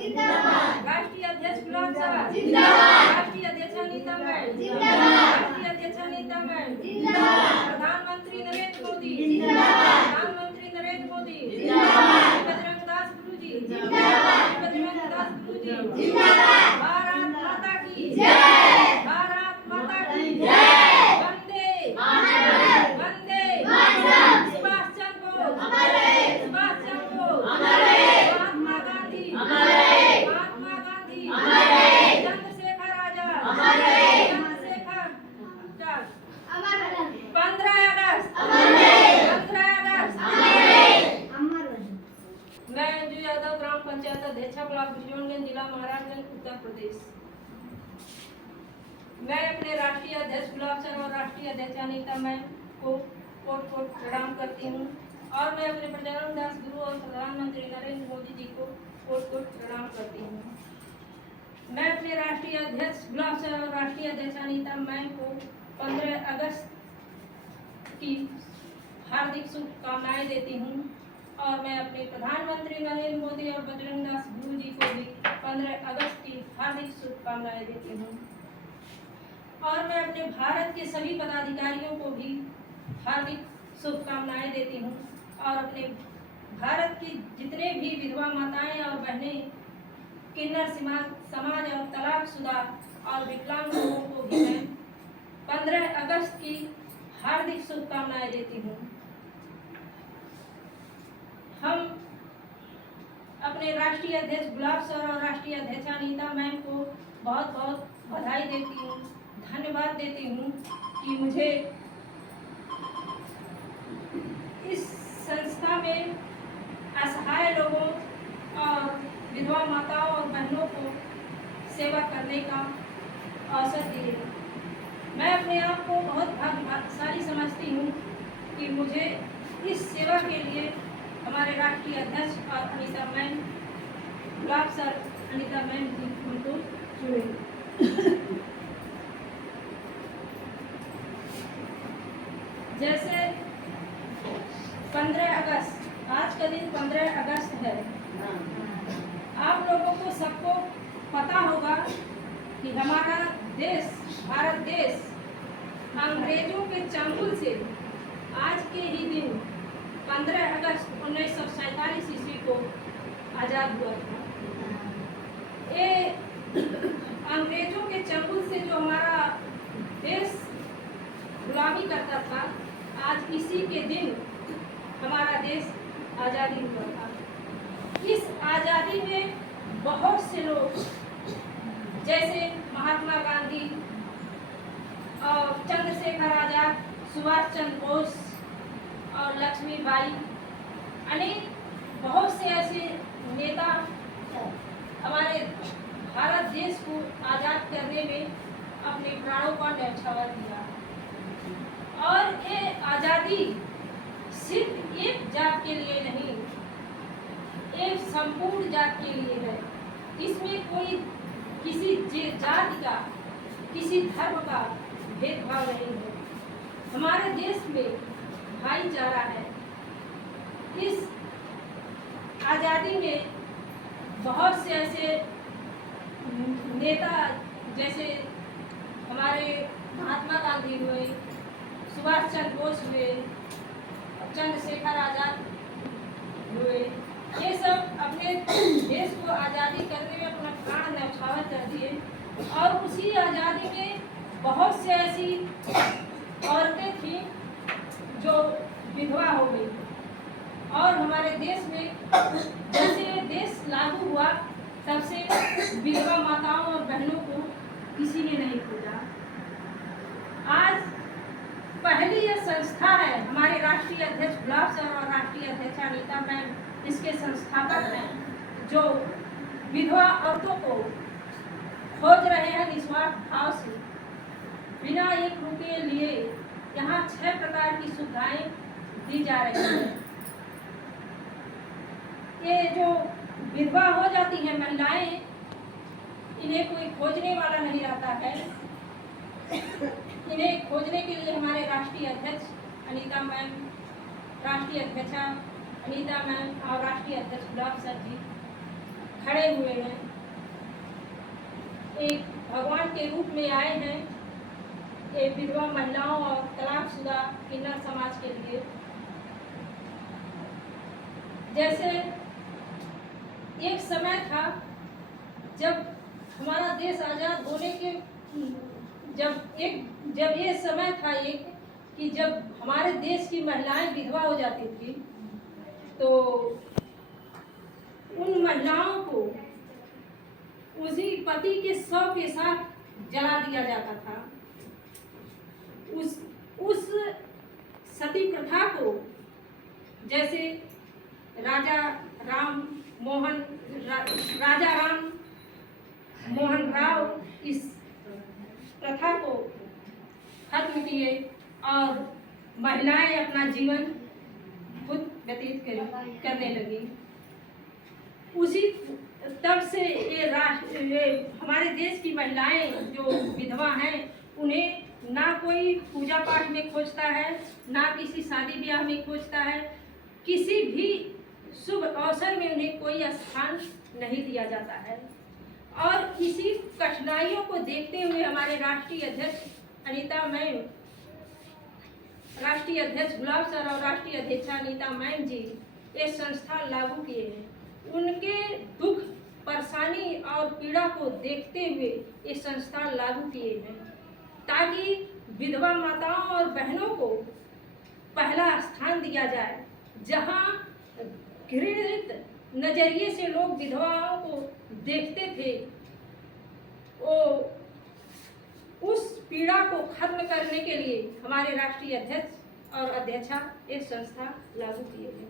जिंदाबाद। राष्ट्रीय अध्यक्ष गुलाब साहब जिंदाबाद। राष्ट्रीय अध्यक्ष अनीता मैम जिंदाबाद। राष्ट्रीय अध्यक्ष अनीता मैम जिंदाबाद। प्रधानमंत्री नरेंद्र मोदी जिंदाबाद। प्रधानमंत्री नरेंद्र मोदी जिंदाबाद। बजरंग दास गुरु जी जिंदाबाद। बजरंग दास गुरु जी जिंदाबाद। भारत माता की जय। भारत माता की जय। वंदे मातरम। वंदे मातरम। सुभाष चंद्र बोस अमर रहे। सुभाष चंद्र बोस अमर रहे। महात्मा गांधी अमर रहे। महात्मा गांधी अमर रहे। चंद्रशेखर आजाद अमर रहे। चंद्रशेखर आजाद अमर रहे। 15 अगस्त अमर रहे। 15 अगस्त अमर रहे। अमर रहे। मैं अंजू यादव ग्राम पंचायत अध्यक्ष ब्लॉक बिजनौरगंज जिला महाराजगंज उत्तर प्रदेश। मैं अपने राष्ट्रीय अध्यक्ष गुलाब सर और राष्ट्रीय अध्यक्ष अनीता मैम को कोट कोट प्रणाम करती हूँ और मैं अपने बजरंग दास गुरु और प्रधानमंत्री नरेंद्र मोदी जी को कोट कोट प्रणाम करती हूँ। मैं अपने राष्ट्रीय अध्यक्ष गुलाब सर और राष्ट्रीय अध्यक्ष अनीता मैम को 15 अगस्त की हार्दिक शुभकामनाएं देती हूँ और मैं अपने प्रधानमंत्री नरेंद्र मोदी और बजरंग दास गुरु जी को भी 15 अगस्त की हार्दिक शुभकामनाएं देती हूँ और मैं अपने भारत के सभी पदाधिकारियों को भी हार्दिक शुभकामनाएं देती हूँ और अपने भारत की जितने भी विधवा माताएं और बहनें, किन्नर समाज और तलाकशुदा और विकलांग लोगों को भी मैं 15 अगस्त की हार्दिक शुभकामनाएं देती हूँ। हम अपने राष्ट्रीय अध्यक्ष गुलाब सर और राष्ट्रीय अध्यक्ष अनीता मैम को बहुत बहुत बधाई देती हूँ, धन्यवाद देती हूँ कि मुझे इस संस्था में असहाय लोगों और विधवा माताओं और बहनों को सेवा करने का अवसर दिए। मैं अपने आप को बहुत भाग्यशाली समझती हूँ कि मुझे इस सेवा के लिए हमारे राष्ट्रीय अध्यक्ष और अनीता मैम गुलाब सर अनीता मैम जी हमको चुने। जैसे 15 अगस्त, आज का दिन 15 अगस्त है। आप लोगों को सबको पता होगा कि हमारा देश, भारत देश अंग्रेजों के चंगुल से आज के ही दिन 15 अगस्त 1947 ईस्वी को आज़ाद हुआ था। ये अंग्रेजों के चंगुल से जो हमारा देश गुलामी करता था, आज इसी के दिन हमारा देश आज़ादी हुआ था। इस आज़ादी में बहुत से लोग जैसे महात्मा गांधी और चंद्रशेखर आजाद, सुभाष चंद्र बोस और लक्ष्मीबाई, अनेक बहुत से ऐसे नेता हमारे भारत देश को आज़ाद करने में अपने प्राणों का न्यौछावर दिया। और ये आज़ादी सिर्फ एक जात के लिए नहीं, एक संपूर्ण जात के लिए है। इसमें कोई किसी जाति का, किसी धर्म का भेदभाव नहीं है। हमारे देश में भाईचारा है। इस आज़ादी में बहुत से ऐसे नेता जैसे हमारे महात्मा गांधी हुए, सुभाष चंद्र बोस हुए, चंद्रशेखर आजाद हुए, ये सब अपने देश को आज़ादी करने में अपना प्राण न्यौछावर कर दिए। और उसी आज़ादी में बहुत से ऐसी औरतें थीं जो विधवा हो गई। और हमारे देश में जैसे देश लागू हुआ तब से विधवा माताओं और बहनों को किसी ने नहीं खोजा। आज पहली यह संस्था है, हमारे राष्ट्रीय अध्यक्ष गुलाब सर और राष्ट्रीय अध्यक्ष अनीता मैम इसके संस्थापक हैं, जो विधवा औरतों को खोज रहे हैं निस्वार्थ भाव से, बिना एक रुपये लिए। यहाँ 6 प्रकार की सुविधाएं दी जा रही हैं। ये जो विधवा हो जाती हैं महिलाएं, इन्हें कोई खोजने वाला नहीं रहता है। इन्हें खोजने के लिए हमारे राष्ट्रीय अध्यक्ष अनीता मैम, राष्ट्रीय अध्यक्षा अनीता मैम और राष्ट्रीय अध्यक्ष गुलाब सर जी खड़े हुए हैं, एक भगवान के रूप में आए हैं ये विधवा महिलाओं और तलाकशुदा किन्नर समाज के लिए। जैसे एक समय था जब हमारा देश आज़ाद होने के जब ये समय था एक कि जब हमारे देश की महिलाएं विधवा हो जाती थी तो उन महिलाओं को उसी पति के शव के साथ जला दिया जाता था। उस सती प्रथा को जैसे राजा राम मोहन राव इस प्रथा को खत्म किए और महिलाएं अपना जीवन खुद व्यतीत करने लगी। उसी तब से ये हमारे देश की महिलाएं जो विधवा हैं उन्हें ना कोई पूजा पाठ में खोजता है, ना किसी शादी ब्याह में खोजता है, किसी भी शुभ अवसर में उन्हें कोई स्थान नहीं दिया जाता है। और इसी कठिनाइयों को देखते हुए हमारे राष्ट्रीय अध्यक्ष अनीता मैम, राष्ट्रीय अध्यक्ष गुलाब सर और राष्ट्रीय अध्यक्षा अनीता मैम जी ये संस्था लागू किए हैं। उनके दुख, परेशानी और पीड़ा को देखते हुए ये संस्था लागू किए हैं ताकि विधवा माताओं और बहनों को पहला स्थान दिया जाए। जहां घृणित नजरिए से लोग विधवाओं को देखते थे, वो उस पीड़ा को खत्म करने के लिए हमारे राष्ट्रीय अध्यक्ष और अध्यक्षा ये संस्था लागू किए हैं।